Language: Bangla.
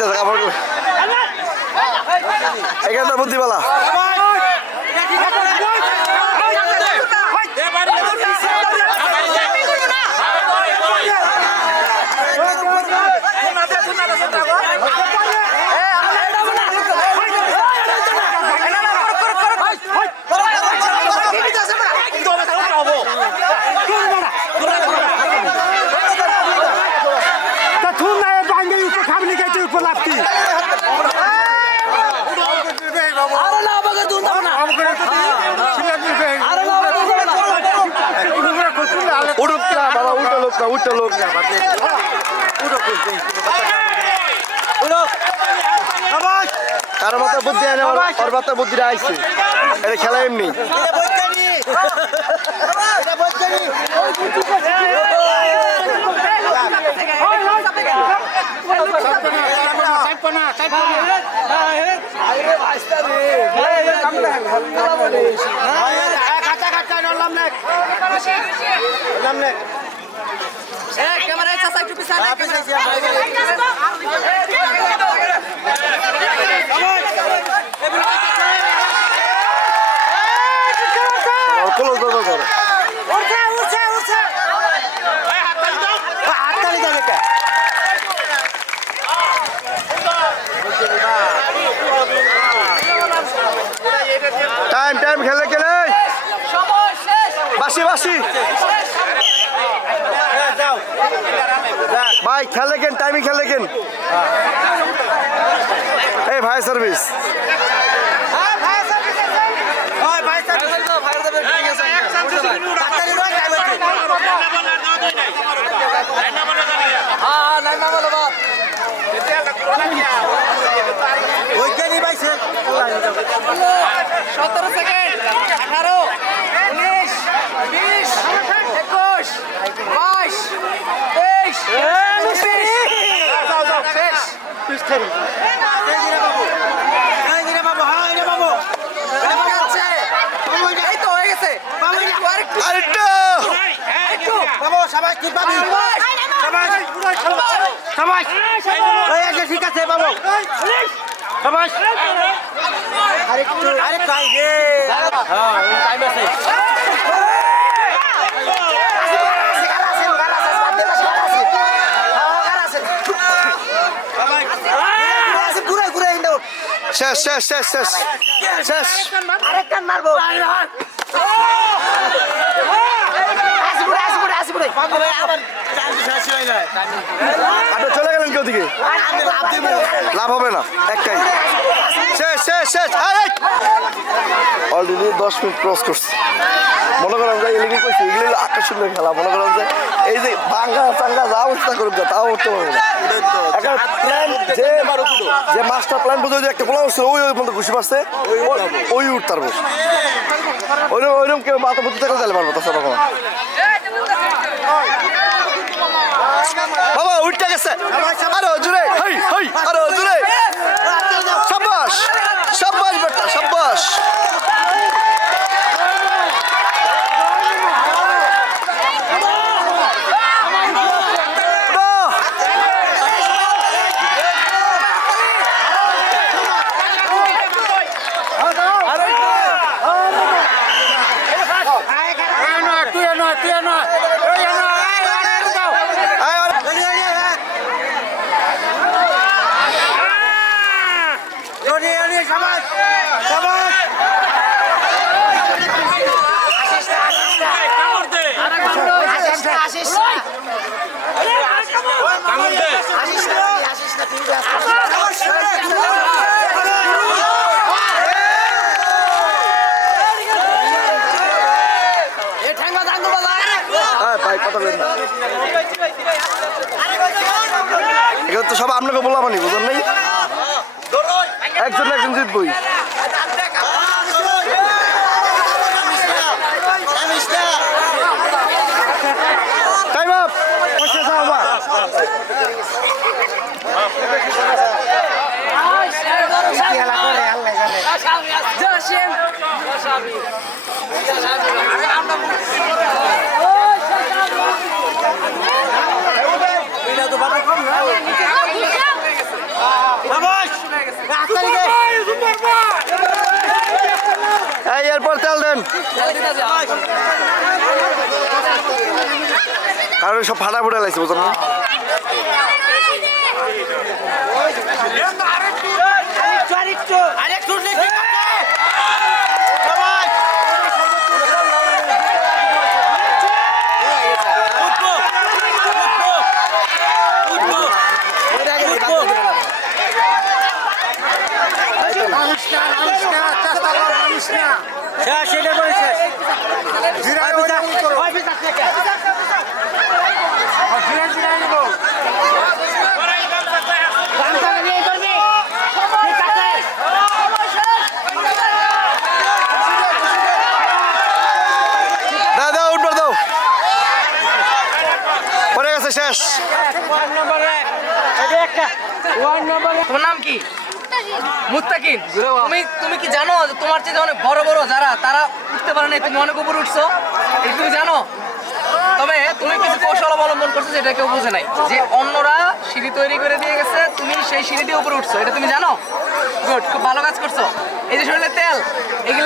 লাগাইতেছে কাপড় এখানে তো বুদ্ধিবালা উঠো লোক না কারো মাথা বুদ্ধি আনে ওর মাথা বুদ্ধিটা আইছে এটা খেলা এমনি টাইম টাইম খেলে খেলে বাসি বাসি ভাই খেলে কেন টাইমিং খেলে কেন এই ভাই সার্ভিস সতেরো সেকেন্ড 18 19 20 21 22 ঠিক আছে বাবু শেষ শেষ শেষ শেষ শেষ আরেকটা মারবো আপনি চলে গেলেন কেউ দিকে লাভ হবে না একটাই শেষ শেষ শেষ অলরেডি 10 মিনিট ক্রস করছে মনে করেন যে এগুলি কইছি এগুলি আকর্ষণীয় খেলা মনে করেন যে এই যে ভাঙ্গা চাঙ্গা যা অবস্থা করুক তাও উঠতে পারবো না একটা প্ল্যান যে মাস্টার প্ল্যান বোঝা যে একটা বলা হচ্ছে ওই পর্যন্ত ঘুষি পাচ্ছে ওই উঠতে পারবো ওইরকম কেউ মাথা বুদ্ধি থাকলে চাইলে পারবো তাছাড়া কখনো বাবা উঠতে গেছে আরো জুড়ে আরো জুড়ে সাব্বাস সাব্বাস বেটা সাব্বাস এগুলো তো সব আপনাকে বলা মানি বুঝলেন নাই একজন একজন জিতবই টাইম আপ পয়সা যাও মা খেলা করে আল্লাহ জানে জসিম জসাবি আমরা এটা তো বাবা কম না উপর তেল দেন কারণ সব ফাটা ফুটা লাগছে বুঝলেন না দাও উঠবার দাও পরে গেছে শেষ তোমার নাম কি মুত্তাকিন তুমি কি জানো যে তোমার চেয়ে অনেক বড় বড় যারা তারা উঠতে পারে নাই তুমি অনেক উপরে উঠছো এটা তুমি জানো তবে তুমি কিছু কৌশল অবলম্বন করছো যেটা কেউ বুঝে নাই যে অন্যরা সিঁড়ি তৈরি করে দিয়ে গেছে তুমি সেই সিঁড়ি দিয়ে উপরে উঠছো এটা তুমি জানো গুড খুব ভালো কাজ করছো এই যে শরীরে তেল এগুলো